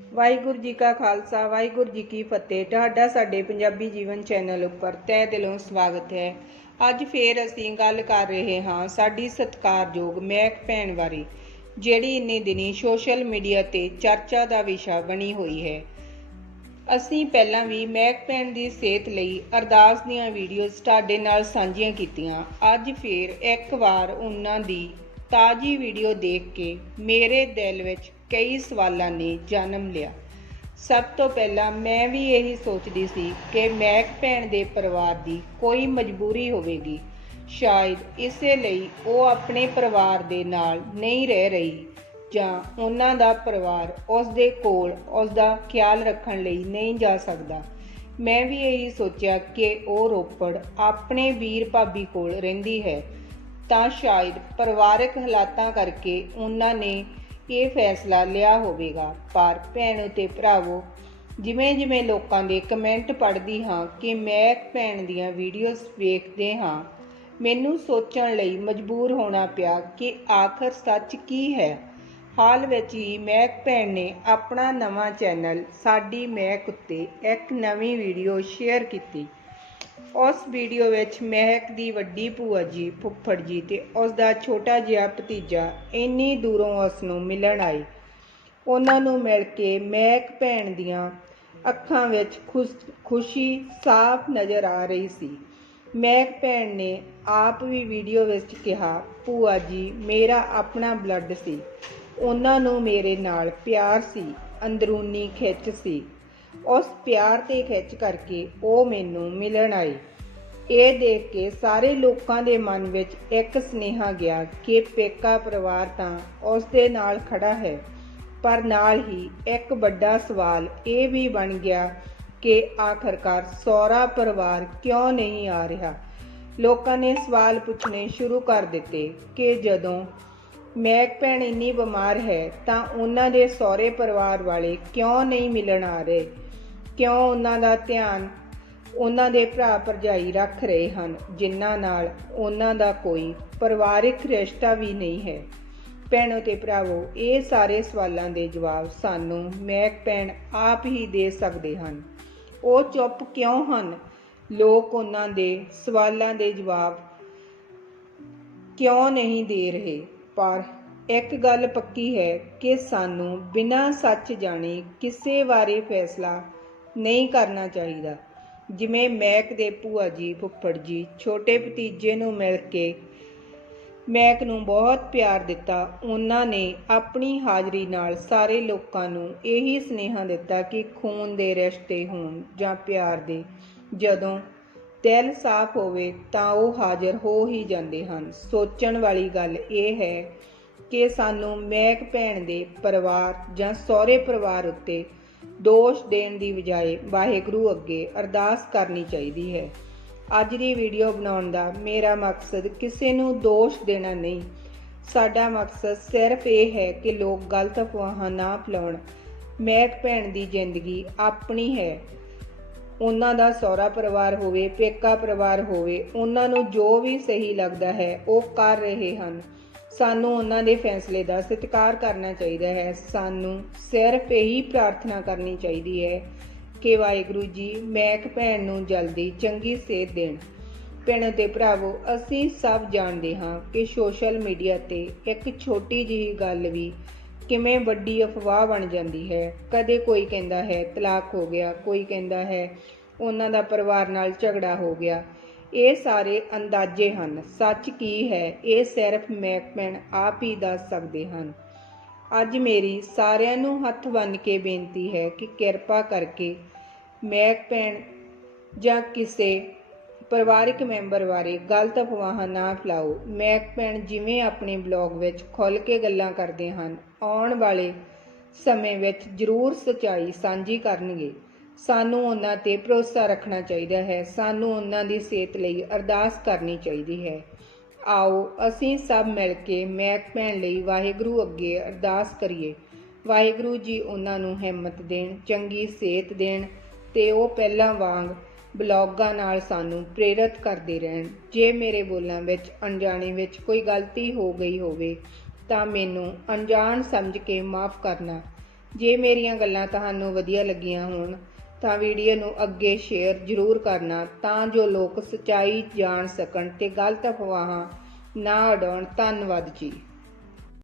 ਵਾਹਿਗੁਰੂ ਜੀ ਕਾ ਖਾਲਸਾ, ਵਾਹਿਗੁਰੂ ਜੀ ਕੀ ਫਤਿਹ। ਤੁਹਾਡਾ ਸਾਡੇ ਪੰਜਾਬੀ ਜੀਵਨ ਚੈਨਲ ਉੱਪਰ ਤਹਿ ਦਿਲੋਂ ਸਵਾਗਤ ਹੈ। ਅੱਜ ਫੇਰ ਅਸੀਂ ਗੱਲ ਕਰ ਰਹੇ ਹਾਂ ਸਾਡੀ ਸਤਿਕਾਰਯੋਗ ਮਹਿਕ ਭੈਣ ਬਾਰੇ, ਜਿਹੜੀ ਇੰਨੇ ਦਿਨੀ ਸੋਸ਼ਲ ਮੀਡੀਆ ਤੇ ਚਰਚਾ ਦਾ ਵਿਸ਼ਾ ਬਣੀ ਹੋਈ ਹੈ। ਅਸੀਂ ਪਹਿਲਾਂ ਵੀ ਮਹਿਕ ਭੈਣ ਦੀ ਸਿਹਤ ਲਈ ਅਰਦਾਸ ਦੀਆਂ ਵੀਡੀਓਜ਼ ਤੁਹਾਡੇ ਨਾਲ ਸਾਂਝੀਆਂ ਕੀਤੀਆਂ। ਅੱਜ ਫੇਰ ਇੱਕ ਵਾਰ ਉਹਨਾਂ ਦੀ ਤਾਜ਼ੀ ਵੀਡੀਓ ਦੇਖ ਕੇ ਮੇਰੇ ਦਿਲ ਵਿੱਚ ਕਈ ਸਵਾਲਾਂ ਨੇ ਜਨਮ ਲਿਆ। ਸਭ ਤੋਂ ਪਹਿਲਾਂ ਮੈਂ ਵੀ ਇਹੀ ਸੋਚਦੀ ਸੀ ਕਿ ਮੈਕ ਭੈਣ ਦੇ ਪਰਿਵਾਰ ਦੀ ਕੋਈ ਮਜਬੂਰੀ ਹੋਵੇਗੀ। ਸ਼ਾਇਦ ਇਸੇ ਲਈ ਉਹ ਆਪਣੇ ਪਰਿਵਾਰ ਦੇ ਨਾਲ ਨਹੀਂ ਰਹਿ ਰਹੀ ਜਾਂ ਉਹਨਾਂ ਦਾ ਪਰਿਵਾਰ ਉਸ ਦੇ ਕੋਲ ਉਸ ਦਾ ਖਿਆਲ ਰੱਖਣ ਲਈ ਨਹੀਂ ਜਾ ਸਕਦਾ। ਮੈਂ ਵੀ ਇਹੀ ਸੋਚਿਆ ਕਿ ਉਹ ਰੋਪੜ ਆਪਣੇ ਵੀਰ ਭਾਬੀ ਕੋਲ ਰਹਿੰਦੀ ਹੈ। ਤਾਂ ਸ਼ਾਇਦ ਪਰਿਵਾਰਕ ਹਾਲਾਤਾਂ ਕਰਕੇ ਉਹਨਾਂ ਨੇ ਇਹ ਫੈਸਲਾ ਲਿਆ ਹੋਵੇਗਾ। ਪਰ ਭੈਣੋ ਤੇ ਭਰਾਵੋ, ਜਿਵੇਂ ਜਿਵੇਂ ਲੋਕਾਂ ਦੇ ਕਮੈਂਟ ਪੜ੍ਹਦੀ ਹਾਂ ਕਿ ਮੈਂ ਭੈਣ ਦੀਆਂ ਵੀਡੀਓਜ਼ ਵੇਖਦੇ ਹਾਂ, ਮੈਨੂੰ ਸੋਚਣ ਲਈ ਮਜਬੂਰ ਹੋਣਾ ਪਿਆ ਕਿ ਆਖਰ ਸੱਚ ਕੀ ਹੈ। ਹਾਲ ਵਿੱਚ ਹੀ ਮਹਿਕ ਭੈਣ ਨੇ ਆਪਣਾ ਨਵਾਂ ਚੈਨਲ ਸਾਡੀ ਮਹਿਕ ਉੱਤੇ ਇੱਕ ਨਵੀਂ ਵੀਡੀਓ ਸ਼ੇਅਰ ਕੀਤੀ। ਉਸ ਵੀਡੀਓ ਵਿੱਚ ਮਹਿਕ ਦੀ ਵੱਡੀ ਭੂਆ ਜੀ, ਫੁੱਫੜ ਜੀ ਤੇ ਉਸ ਦਾ ਛੋਟਾ ਜਿਹਾ ਭਤੀਜਾ ਇੰਨੀ ਦੂਰੋਂ ਉਸ ਨੂੰ ਮਿਲਣ ਆਏ। ਉਹਨਾਂ ਨੂੰ ਮਿਲ ਕੇ ਮਹਿਕ ਭੈਣ ਦੀਆਂ ਅੱਖਾਂ ਵਿੱਚ ਖੁਸ਼- ਖੁਸ਼ੀ ਸਾਫ਼ ਨਜ਼ਰ ਆ ਰਹੀ ਸੀ। ਮਹਿਕ ਭੈਣ ਨੇ ਆਪ ਵੀ ਵੀਡੀਓ ਵਿੱਚ ਕਿਹਾ, ਭੂਆ ਜੀ, ਮੇਰਾ ਆਪਣਾ ਬਲੱਡ ਸੀ। ਉਹਨਾਂ ਨੂੰ ਮੇਰੇ ਨਾਲ ਪਿਆਰ ਸੀ, ਅੰਦਰੂਨੀ ਖਿੱਚ ਸੀ। ਉਸ ਪਿਆਰ ਤੇ ਖਿੱਚ ਕਰਕੇ ਉਹ ਮੈਨੂੰ ਮਿਲਣ ਆਏ ਇਹ ਦੇਖ ਕੇ ਸਾਰੇ ਲੋਕਾਂ ਦੇ ਮਨ ਵਿੱਚ ਇੱਕ ਸੁਨੇਹਾ ਗਿਆ ਕਿ ਪੇਕਾ ਪਰਿਵਾਰ ਤਾਂ ਉਸ ਦੇ ਨਾਲ ਖੜਾ ਹੈ, ਪਰ ਨਾਲ ਹੀ ਇੱਕ ਵੱਡਾ ਸਵਾਲ ਇਹ ਵੀ ਬਣ ਗਿਆ ਕਿ ਆਖਰਕਾਰ ਸਹੁਰਾ ਪਰਿਵਾਰ ਕਿਉਂ ਨਹੀਂ ਆ ਰਿਹਾ। ਲੋਕਾਂ ਨੇ ਸਵਾਲ ਪੁੱਛਣੇ ਸ਼ੁਰੂ ਕਰ ਦਿੱਤੇ ਕਿ ਜਦੋਂ ਮੈਕ ਭੈਣ ਇੰਨੀ ਬਿਮਾਰ ਹੈ ਤਾਂ ਉਹਨਾਂ ਦੇ ਸਹੁਰੇ ਪਰਿਵਾਰ ਵਾਲੇ ਕਿਉਂ ਨਹੀਂ ਮਿਲਣ ਆ ਰਹੇ? ਕਿਉਂ ਉਹਨਾਂ ਦਾ ਧਿਆਨ ਉਹਨਾਂ ਦੇ ਭਰਾ ਭਰਜਾਈ ਰੱਖ ਰਹੇ ਹਨ, ਜਿਨ੍ਹਾਂ ਨਾਲ ਉਹਨਾਂ ਦਾ ਕੋਈ ਪਰਿਵਾਰਿਕ ਰਿਸ਼ਤਾ ਵੀ ਨਹੀਂ ਹੈ? ਭੈਣੋ ਤੇ ਭਰਾਵੋ, ਇਹ ਸਾਰੇ ਸਵਾਲਾਂ ਦੇ ਜਵਾਬ ਸਾਨੂੰ ਮੈਕ ਭੈਣ ਆਪ ਹੀ ਦੇ ਸਕਦੇ ਹਨ। ਉਹ ਚੁੱਪ ਕਿਉਂ ਹਨ? ਲੋਕ ਉਹਨਾਂ ਦੇ ਸਵਾਲਾਂ ਦੇ ਜਵਾਬ ਕਿਉਂ ਨਹੀਂ ਦੇ ਰਹੇ? ਪਰ ਇੱਕ ਗੱਲ ਪੱਕੀ ਹੈ ਕਿ ਸਾਨੂੰ ਬਿਨਾਂ ਸੱਚ ਜਾਣੇ ਕਿਸੇ ਬਾਰੇ ਫੈਸਲਾ ਨਹੀਂ ਕਰਨਾ ਚਾਹੀਦਾ। ਜਿਵੇਂ ਮੈਕ ਦੇ ਭੂਆ ਜੀ, ਫੁੱਫੜ ਜੀ, ਛੋਟੇ ਭਤੀਜੇ ਨੂੰ ਮਿਲ ਕੇ ਮੈਕ ਨੂੰ ਬਹੁਤ ਪਿਆਰ ਦਿੱਤਾ, ਉਹਨਾਂ ਨੇ ਆਪਣੀ ਹਾਜ਼ਰੀ ਨਾਲ ਸਾਰੇ ਲੋਕਾਂ ਨੂੰ ਇਹੀ ਸੁਨੇਹਾ ਦਿੱਤਾ ਕਿ ਖੂਨ ਦੇ ਰਿਸ਼ਤੇ ਹੋਣ ਜਾਂ ਪਿਆਰ ਦੇ। ਜਦੋਂ ਦਿਲ ਸਾਫ਼ ਹੋਵੇ ਤਾਂ ਉਹ ਹਾਜ਼ਰ ਹੋ ਹੀ ਜਾਂਦੇ ਹਨ। ਸੋਚਣ ਵਾਲੀ ਗੱਲ ਇਹ ਹੈ ਕਿ ਸਾਨੂੰ ਮੈਕ ਭੈਣ ਦੇ ਪਰਿਵਾਰ ਜਾਂ ਸਹੁਰੇ ਪਰਿਵਾਰ ਉੱਤੇ ਦੋਸ਼ ਦੇਣ ਦੀ ਬਜਾਏ ਵਾਹਿਗੁਰੂ ਅੱਗੇ ਅਰਦਾਸ ਕਰਨੀ ਚਾਹੀਦੀ ਹੈ। ਅੱਜ ਦੀ ਵੀਡੀਓ ਬਣਾਉਣ ਦਾ ਮੇਰਾ ਮਕਸਦ ਕਿਸੇ ਨੂੰ ਦੋਸ਼ ਦੇਣਾ ਨਹੀਂ। ਸਾਡਾ ਮਕਸਦ ਸਿਰਫ ਇਹ ਹੈ ਕਿ ਲੋਕ ਗਲਤ ਅਫਵਾਹਾਂ ਨਾ ਫੈਲਾਉਣ। ਮੈਕ ਭੈਣ ਦੀ ਜ਼ਿੰਦਗੀ ਆਪਣੀ ਹੈ। ਉਹਨਾਂ ਦਾ ਸਹੁਰਾ ਪਰਿਵਾਰ ਹੋਵੇ, ਪੇਕਾ ਪਰਿਵਾਰ ਹੋਵੇ, ਉਹਨਾਂ ਨੂੰ ਜੋ ਵੀ ਸਹੀ ਲੱਗਦਾ ਹੈ, ਉਹ ਕਰ ਰਹੇ ਹਨ। ਸਾਨੂੰ ਉਹਨਾਂ ਦੇ ਫੈਸਲੇ ਦਾ ਸਤਿਕਾਰ ਕਰਨਾ ਚਾਹੀਦਾ ਹੈ। ਸਾਨੂੰ ਸਿਰਫ ਇਹੀ ਪ੍ਰਾਰਥਨਾ ਕਰਨੀ ਚਾਹੀਦੀ ਹੈ ਕਿ ਵਾਹਿਗੁਰੂ ਜੀ ਮੈਕ ਭੈਣ ਨੂੰ ਜਲਦੀ ਚੰਗੀ ਸਿਹਤ ਦੇਣ। ਭੈਣੋ ਤੇ ਭਰਾਵੋ, ਅਸੀਂ ਸਭ ਜਾਣਦੇ ਹਾਂ ਕਿ ਸੋਸ਼ਲ ਮੀਡੀਆ ਤੇ ਇੱਕ ਛੋਟੀ ਜਿਹੀ ਗੱਲ ਵੀ ਕਿਵੇਂ ਵੱਡੀ ਅਫਵਾਹ ਬਣ ਜਾਂਦੀ ਹੈ। ਕਦੇ ਕੋਈ ਕਹਿੰਦਾ ਹੈ, ਤਲਾਕ ਹੋ ਗਿਆ, ਕੋਈ ਕਹਿੰਦਾ ਹੈ, ਉਹਨਾਂ ਦਾ ਪਰਿਵਾਰ ਨਾਲ ਝਗੜਾ ਹੋ ਗਿਆ। ਇਹ ਸਾਰੇ ਅੰਦਾਜ਼ੇ ਹਨ। ਸੱਚ ਕੀ ਹੈ? ਇਹ ਸਿਰਫ ਮੈਕਮੈਨ ਆਪ ਹੀ ਦੱਸ ਸਕਦੇ ਹਨ। ਅੱਜ ਮੇਰੀ ਸਾਰਿਆਂ ਨੂੰ ਹੱਥ ਬੰਨ੍ਹ ਕੇ ਬੇਨਤੀ ਹੈ ਕਿ ਕਿਰਪਾ ਕਰਕੇ ਮੈਕ ਜਾਂ ਕਿਸੇ ਪਰਿਵਾਰਕ ਮੈਂਬਰ ਬਾਰੇ ਗਲਤ ਅਫਵਾਹਾਂ ਨਾ ਫੈਲਾਓ। ਮੈਕ ਜਿਵੇਂ ਆਪਣੇ ਬਲੌਗ ਵਿੱਚ ਖੁੱਲ੍ਹ ਕੇ ਗੱਲਾਂ ਕਰਦੇ ਹਨ, ਆਉਣ ਵਾਲੇ ਸਮੇਂ ਵਿੱਚ ਜ਼ਰੂਰ ਸਚਾਈ ਸਾਂਝੀ ਕਰਨਗੇ। ਸਾਨੂੰ ਉਹਨਾਂ ਤੇ ਭਰੋਸਾ ਰੱਖਣਾ ਚਾਹੀਦਾ ਹੈ। ਸਾਨੂੰ ਉਹਨਾਂ ਦੀ ਸਿਹਤ ਲਈ ਅਰਦਾਸ ਕਰਨੀ ਚਾਹੀਦੀ ਹੈ। ਆਓ, ਅਸੀਂ ਸਭ ਮਿਲ ਕੇ ਮੈਕ ਭੈਣ ਲਈ ਵਾਹਿਗੁਰੂ ਅੱਗੇ ਅਰਦਾਸ ਕਰੀਏ। ਵਾਹਿਗੁਰੂ ਜੀ ਉਹਨਾਂ ਨੂੰ ਹਿੰਮਤ ਦੇਣ, ਚੰਗੀ ਸਿਹਤ ਦੇਣ ਤੇ ਉਹ ਪਹਿਲਾਂ ਵਾਂਗ ਬਲੌਗਾਂ ਨਾਲ ਸਾਨੂੰ ਪ੍ਰੇਰਿਤ ਕਰਦੇ ਰਹਿਣ। ਜੇ ਮੇਰੇ ਬੋਲਾਂ ਵਿੱਚ, ਅਣਜਾਣੇ ਵਿੱਚ ਕੋਈ ਗਲਤੀ ਹੋ ਗਈ ਹੋਵੇ, ਤਾਂ ਮੈਨੂੰ ਅਣਜਾਣ ਸਮਝ ਕੇ ਮਾਫ ਕਰਨਾ। ਜੇ ਮੇਰੀਆਂ ਗੱਲਾਂ ਤੁਹਾਨੂੰ ਵਧੀਆ ਲੱਗੀਆਂ ਹੋਣ ਤਾਂ ਵੀਡੀਓ ਨੂੰ ਅੱਗੇ ਸ਼ੇਅਰ ਜ਼ਰੂਰ ਕਰਨਾ ਤਾਂ ਜੋ ਲੋਕ ਸੱਚਾਈ ਜਾਣ ਸਕਣ ਤੇ ਗਲਤ ਅਫਵਾਹਾਂ ਨਾ ਉਡਾਉਣ। ਧੰਨਵਾਦ ਜੀ।